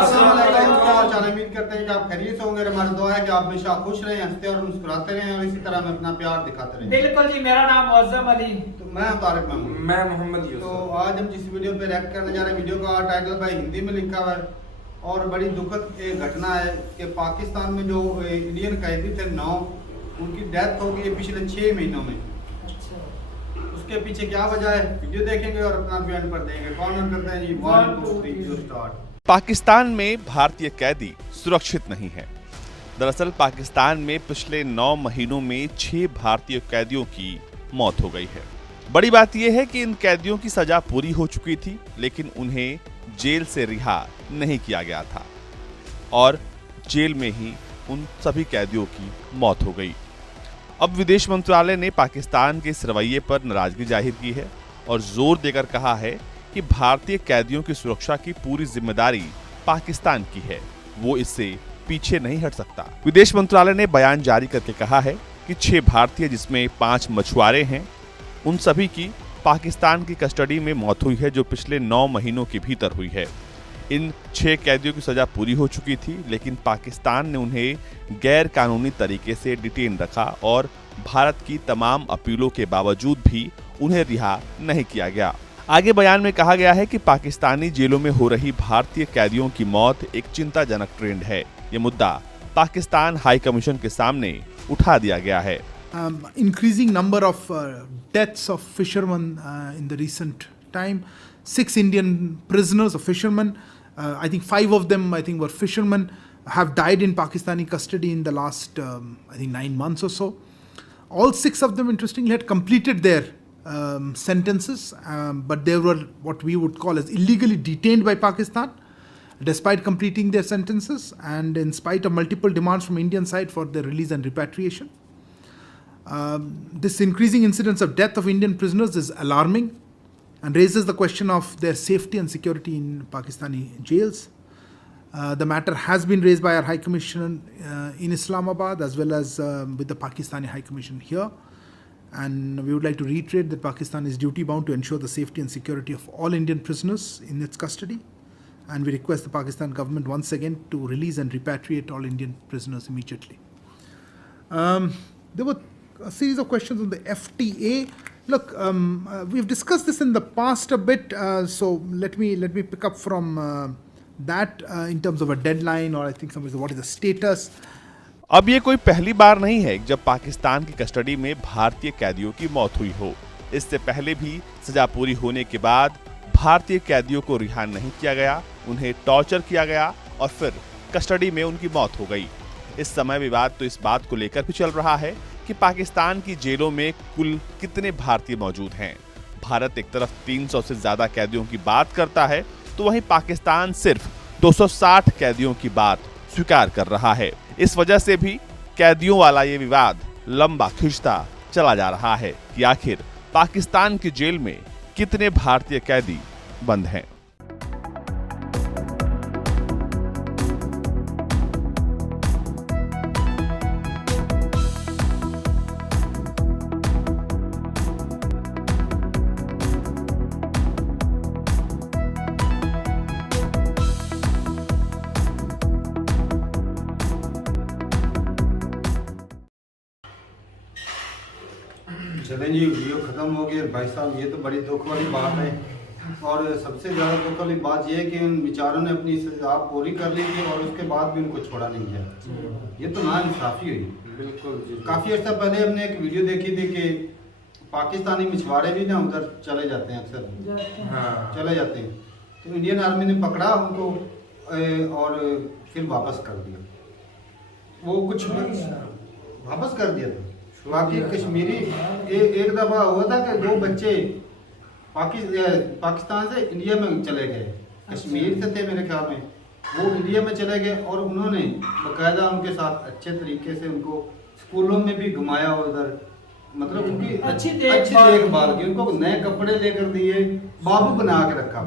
अस्सलाम वालेकुम, क्या हाल चाल है? उम्मीद करते हैं कि आप खैरियत से होंगे। हमारी दुआ है कि आप हमेशा खुश रहें, हंसते और मुस्कुराते रहें और इसी तरह में अपना प्यार दिखाते रहें। बिल्कुल जी, मेरा नाम मुअज्जम अली। तो मैं हूं तारिक महमूद। मैं मोहम्मद यूसुफ। तो आज हम जिस वीडियो पे रिएक्ट करने जा रहे हैं, वीडियो का टाइटल भाई हिंदी में लिखा हुआ है और बड़ी दुखद एक घटना है कि पाकिस्तान में जो इंडियन कैदी थे 9, उनकी डेथ हो गई पिछले 6 महीनों में। उसके पीछे क्या वजह है, वीडियो देखेंगे और अपना बयान पर देंगे। कौन करते हैं जी? 1 2 3 स्टार्ट। पाकिस्तान में भारतीय कैदी सुरक्षित नहीं है। दरअसल पाकिस्तान में पिछले 9 महीनों में 6 भारतीय कैदियों की मौत हो गई है। बड़ी बात यह है कि इन कैदियों की सजा पूरी हो चुकी थी, लेकिन उन्हें जेल से रिहा नहीं किया गया था और जेल में ही उन सभी कैदियों की मौत हो गई। अब विदेश मंत्रालय ने पाकिस्तान के इस रवैये पर नाराजगी जाहिर की है और जोर देकर कहा है कि भारतीय कैदियों की सुरक्षा की पूरी जिम्मेदारी पाकिस्तान की है, वो इससे पीछे नहीं हट सकता। विदेश मंत्रालय ने बयान जारी करके कहा है कि 6 भारतीय जिसमें 5 मछुआरे हैं, उन सभी की पाकिस्तान की कस्टडी में मौत हुई है, जो पिछले 9 महीनों के भीतर हुई है। इन 6 कैदियों की सजा पूरी हो चुकी थी, लेकिन पाकिस्तान ने उन्हें गैर कानूनी तरीके से डिटेन रखा और भारत की तमाम अपीलों के बावजूद भी उन्हें रिहा नहीं किया गया। आगे बयान में कहा गया है कि पाकिस्तानी जेलों में हो रही भारतीय कैदियों की मौत एक चिंताजनक ट्रेंड है। ये मुद्दा पाकिस्तान हाई कमीशन के सामने उठा दिया गया है। Increasing number of deaths of fishermen in the recent time. 6 Indian prisoners or fishermen, I think 5 of them were fishermen, have died in Pakistani custody in the last 9 months or so. All 6 of them, interestingly, had completed their sentences, but they were what we would call as illegally detained by Pakistan despite completing their sentences and in spite of multiple demands from Indian side for their release and repatriation. This increasing incidence of death of Indian prisoners is alarming and raises the question of their safety and security in Pakistani jails. The matter has been raised by our High Commission in Islamabad as well as with the Pakistani High Commission here. And we would like to reiterate that Pakistan is duty bound to ensure the safety and security of all Indian prisoners in its custody. And we request the Pakistan government once again to release and repatriate all Indian prisoners immediately. There were a series of questions on the FTA. Look, we've discussed this in the past a bit, so let me pick up from that in terms of a deadline, or I think somebody said what is the status. अब ये कोई पहली बार नहीं है जब पाकिस्तान की custody में भारतीय कैदियों की मौत हुई हो। इससे पहले भी सजा पूरी होने के बाद भारतीय कैदियों को रिहा नहीं किया गया, उन्हें टॉर्चर किया गया और फिर कस्टडी में उनकी मौत हो गई। इस समय विवाद तो इस बात को लेकर भी चल रहा है कि पाकिस्तान की जेलों में कुल कितने भारतीय मौजूद हैं। भारत एक तरफ 300 से ज्यादा कैदियों की बात करता है, तो वहीं पाकिस्तान सिर्फ 260 कैदियों की बात स्वीकार कर रहा है। इस वजह से भी कैदियों वाला ये विवाद लंबा खिंचता चला जा रहा है कि आखिर पाकिस्तान की जेल में कितने भारतीय कैदी बंद हैं। चलें जी, वीडियो ख़त्म हो गई। भाई साहब, ये तो बड़ी दुख वाली बात है और सबसे ज़्यादा दुख वाली बात ये है कि उन बेचारों ने अपनी सजा पूरी कर ली थी और उसके बाद भी उनको छोड़ा नहीं गया। ये तो नाइंसाफ़ी हुई। बिल्कुल। काफ़ी अर्सा पहले हमने एक वीडियो देखी थी कि पाकिस्तानी मछुआरे भी ना उधर चले जाते हैं, अक्सर चले जाते हैं, तो इंडियन आर्मी ने पकड़ा उनको और फिर वापस कर दिया। वो कुछ वापस कर दिया था। बाकी कश्मीरी एक दफ़ा हुआ था कि 2 बच्चे पाकिस्तान से इंडिया में चले गए, कश्मीर से थे मेरे ख्याल में, वो इंडिया में चले गए और उन्होंने बाकायदा उनके साथ अच्छे तरीके से उनको स्कूलों में भी घुमाया, उधर मतलब उनकी अच्छी देखभाल की, उनको नए कपड़े लेकर दिए, बाबू बना के रखा,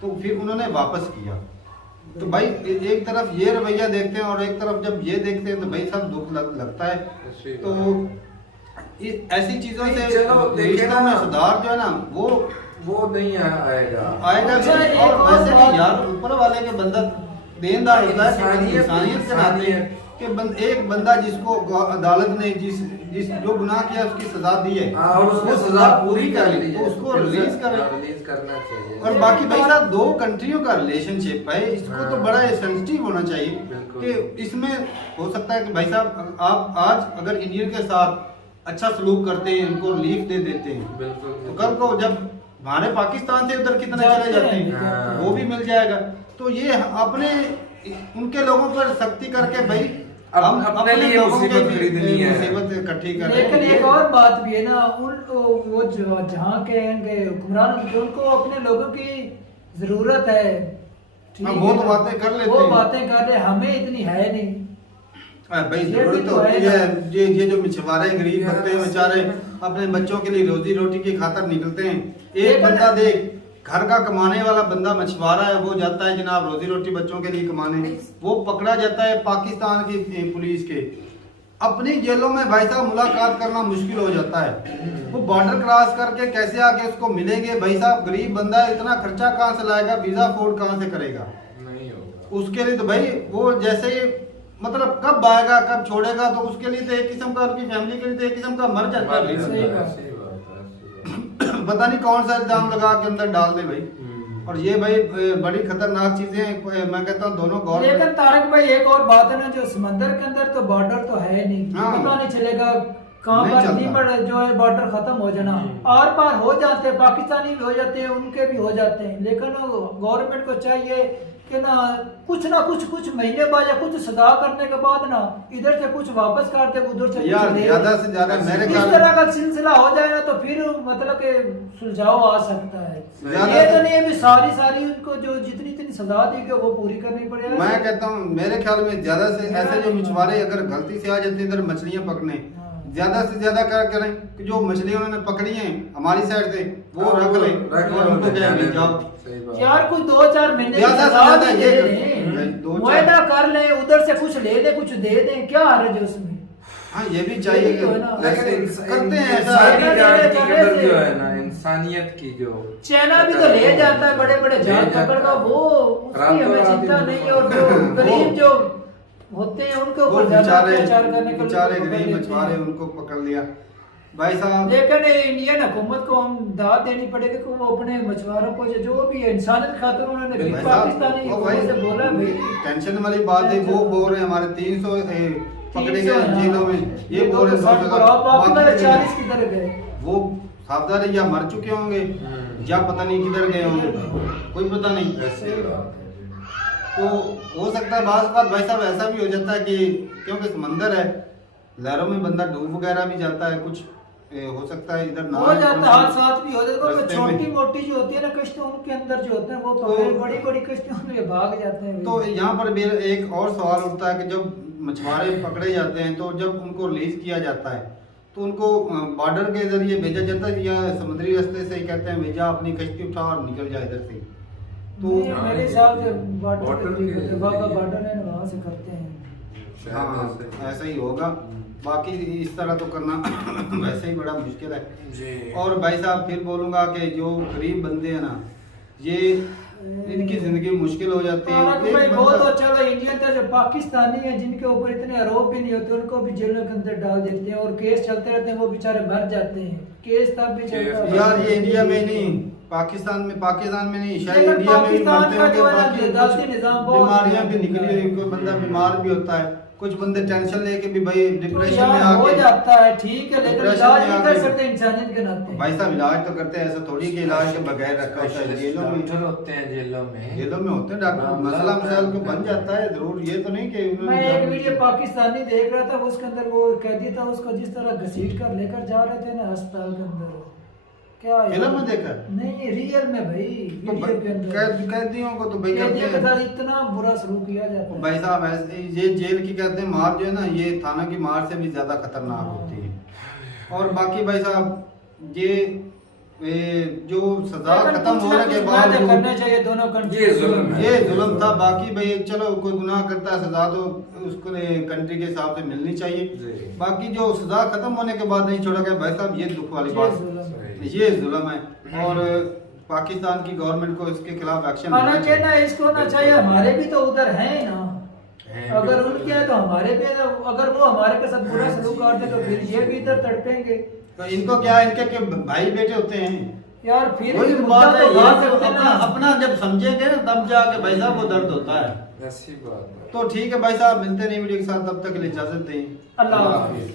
तो फिर उन्होंने वापस किया। तो भाई एक तरफ ये रवैया देखते हैं और एक तरफ जब ये देखते हैं तो भाई सब दुख लगता है। तो ऐसी चीजों से रिश्तों में सुधार जो है ना वो नहीं आएगा भी। और वैसे भी यार ऊपर वाले के बंदा देनदार होता है कि इंसानियत- इंसानियत के नाते कि एक बंदा जिसको अदालत ने जिस जो गुनाह किया उसकी सजा दी है हाँ, और उसको वो सजा पूरी कर कर ली ली तो उसको रिलीज करें। रिलीज करना चाहिए। और बाकी भाई साहब दो कंट्रियों का रिलेशनशिप है, इसको तो बड़ा सेंसिटिव होना चाहिए बिल्कुल। कि इसमें हो सकता है कि भाई साहब आप आज अगर इंडियन के साथ अच्छा सलूक करते हैं, इनको रिलीफ दे देते हैं, बिल्कुल तो कल को जब हमारे पाकिस्तान से उधर कितने जाते चले जाते हैं, हैं हाँ। वो भी मिल जाएगा। तो ये अपने उनके लोगों पर सख्ती करके भाई अब हम अपने लिए लोगों के मुसीबत भी खरीदनी है। मुसीबत इकट्ठी कर लेकिन एक और बात भी है ना, वो जो जहाँ के हुक्मरान होते हैं, उनको अपने लोगों की जरूरत है। ठीक हाँ, है वो तो ना? बातें कर लेते वो हैं। बातें कर ले, हमें इतनी है नहीं। भाई ये भी जरूरत तो होती है है। ये जो मछुआरे गरीब यार, बच्चे हैं बेचारे अपने बच्चों के लिए रोजी रोटी की खातर निकलते हैं। एक लेकिन- बंदा देख घर का कमाने वाला बंदा मछुआरा है, वो जाता है जनाब रोजी रोटी बच्चों के लिए कमाने, वो पकड़ा जाता है पाकिस्तान की पुलिस के। अपनी जेलों में भाई साहब मुलाकात करना मुश्किल हो जाता है। वो बॉर्डर क्रॉस करके कैसे आके उसको मिलेंगे? भाई साहब गरीब बंदा है, इतना खर्चा कहाँ से लाएगा, वीजा अफोर्ड कहाँ से करेगा? नहीं होगा। उसके लिए तो भाई वो जैसे मतलब कब आएगा कब छोड़ेगा, तो उसके लिए तो एक किस्म का, उनकी फैमिली के लिए तो एक किस्म का मर जाता है भाई। सही बात है। सही बात है। पता नहीं कौन सा इल्जाम लगा के अंदर डाल दे भाई। हम्म। और ये भाई बड़ी खतरनाक चीजें हैं। मैं कहता हूँ दोनों लेकिन गवर्नमेंट तारक भाई एक और बात है ना, जो समंदर के अंदर तो बॉर्डर तो है नहीं, हाँ। पता नहीं चलेगा कहाँ नहीं पर चलता। लीमड़ जो है बॉर्डर खत्म हो जाना, आर पार हो जाते हैं, पाकिस्तानी भी हो जाते हैं, उनके भी हो जाते हैं। लेकिन गवर्नमेंट को चाहिए कि ना कुछ महीने बाद या कुछ सजा करने के बाद ना इधर से कुछ वापस कर दे, उधर से यार कुछ ले। ज्यादा से ज्यादा मेरे इस ख्याल तरह का सिलसिला हो जाए ना तो फिर मतलब के सुलझाव आ सकता है। ज्यादा ये से- तो नहीं है भी सारी उनको जो जितनी सजा दी गई वो पूरी करनी पड़ेगी। मैं कहता हूँ मेरे ख्याल में ज्यादा से ऐसे जो मछुआरे अगर गलती से आ जाते हैं इधर मछलियां पकड़ने, ज्यादा से ज्यादा क्या करें कि जो मछलियां उन्होंने पकड़ी हैं हमारी साइड से वो रख लें और उनको कहें जाओ। सही बात। यार कुछ 2-4 महीने की ज्यादा से सजा ज्यादा भी ये दे भाई, दें, 2-4 मुआयदा कर ले, उधर से कुछ ले दे, कुछ दे दें, क्या हर्ज है उसमें? हाँ ये भी चाहिए ये तो है ना। लेकिन करते हैं ऐसा। इंसानी जान की करने कदर से- जो है ना, इंसानियत की जो चाइना भी तो ले जाता है बड़े ले जहाज जाता पकड़ का, है। वो उसकी हमें चिंता नहीं है। और जो गरीब जो होते हैं उनके वो ऊपर ज्यादा बेचारे अत्याचार करने के बेचारे लोग पकड़ गरीब लेते मछुआरे हैं। उनको पकड़ लिया भाई साहब। लेकिन इंडियन हुकूमत को हम दाद देनी पड़ेगी कि वो अपने मछुआरों को जो भी है इंसानियत खातिर उन्होंने भी भाई साहब, पाकिस्तानी वो हुकूमत से बोला भाई टेंशन वाली बात है। वो बोल रहे हैं हमारे 300 पकड़े 300 गए जेलों में, ये बोल रहे हैं 60 200 आप बाकी वाले बाकी 40 किधर गए? वो सावधान या मर चुके होंगे या पता नहीं किधर गए होंगे, कोई पता नहीं। सही बात है। तो हो सकता है बात भाई साहब ऐसा भी हो जाता है कि क्योंकि समंदर है, लहरों में बंदा डूब वगैरह भी जाता है, कुछ हो सकता है इधर हो जाता है, हादसात भी हो जाते हैं। रास्ते में। छोटी मोटी जो होती है ना किश्तियां, उनके अंदर जो होते हैं वो तो- बड़ी बड़ी किश्तियां उनमें भाग जाते हैं। तो यहाँ पर भी एक और सवाल उठता है कि जब मछुआरे पकड़े जाते हैं तो जब उनको रिलीज किया जाता है तो उनको बॉर्डर के जरिए भेजा जाता है या समुद्री रास्ते से ही कहते हैं भेजा अपनी कश्ती उठा और निकल जाए इधर से? तो नहीं, मेरे हिसाब से बॉर्डर बॉर्डर के- बॉर्डर है ना, वहाँ से करते हैं। हाँ ऐसा ही होगा। बाकी इस तरह तो करना वैसे ही बड़ा मुश्किल है। जी। और भाई साहब फिर बोलूंगा कि जो गरीब बंदे हैं ना, ये इनकी जिंदगी मुश्किल हो जाती है। और एक भाई वो बंदा- तो चलो इंडियन था, जो पाकिस्तानी है जिनके ऊपर इतने आरोप भी नहीं होते उनको भी जेलों के अंदर डाल देते हैं और केस चलते रहते हैं, वो बेचारे मर जाते हैं। केस तब भी चलता है। यार ये इंडिया में नहीं, पाकिस्तान में नहीं, शायद लेकिन इंडिया में भी पाकिस्तान मरते का होंगे। जो है ना, बाकी अदालती कुछ निजाम बहुत बीमारियां भी अच्छा निकली है। हुई, कोई बंदा बीमार भी होता है, कुछ बंदे टेंशन लेके भी भाई तो डिप्रेशन यार में हो आके जाता है, ठीक है, लेकिन डिप्रेशन इलाज में नहीं कर आके- सकते इंसानियत के नाते। भाई साहब इलाज तो करते हैं, ऐसा थोड़ी कि इलाज के बगैर रखा होता है जेलों में। डॉक्टर होते हैं जेलों में। जेलों में होते हैं डॉक्टर, हाँ, मसला होता मसाइल है। को बन जाता है जरूर। ये तो नहीं कि मैं उन्होंने एक जानबूझ वीडियो के- पाकिस्तानी देख रहा था, उसके अंदर वो कैदी था, उसको जिस तरह घसीट कर लेकर जा रहे थे ना अस्पताल के अंदर, क्या यार? फिल्म में देखा? नहीं, रियल में भाई, तो वीडियो के अंदर कैदियों को तो भाई कैदियों करते के हैं। साथ इतना बुरा सलूक किया जाता है। भाई साहब ऐसे ये जेल की कहते हैं मार जो है ना, ये थाना की मार से भी ज्यादा खतरनाक होती है। और बाकी भाई साहब ये जो सजा लेकिन खत्म कुछ ना होने के कुछ बाद वादे करने चाहिए दोनों कंट्री ये जुल्म है। ये जुल्म था। बाकी भाई चलो कोई गुनाह करता है सजा तो उसको कंट्री के हिसाब से मिलनी चाहिए। जी। बाकी जो सजा खत्म होने के बाद नहीं छोड़ा गया भाई साहब, ये दुख वाली बात, जुल्म है। ये जुल्म है। और पाकिस्तान की गवर्नमेंट को इसके खिलाफ एक्शन आना चाहिए ना, इसको ना चाहिए। हमारे भी तो उधर हैं ना, हैं, अगर बिल्कुल। उनके हैं तो हमारे भी हैं। अगर वो हमारे के साथ बुरा सलूक करते तो फिर ये भी इधर तड़पेंगे तो इनको क्या है, इनके के भाई बेटे होते हैं यार। फिर वही भी तो मुद्दा बात है, तो गा ये सकते अपना ना। अपना जब समझेंगे ना तब जाके भाई साहब वो दर्द होता है। ऐसी बात है। तो ठीक है भाई साहब, मिलते नहीं वीडियो के साथ, तब तक के लिए इजाजत दें। अल्लाह हाफिज़।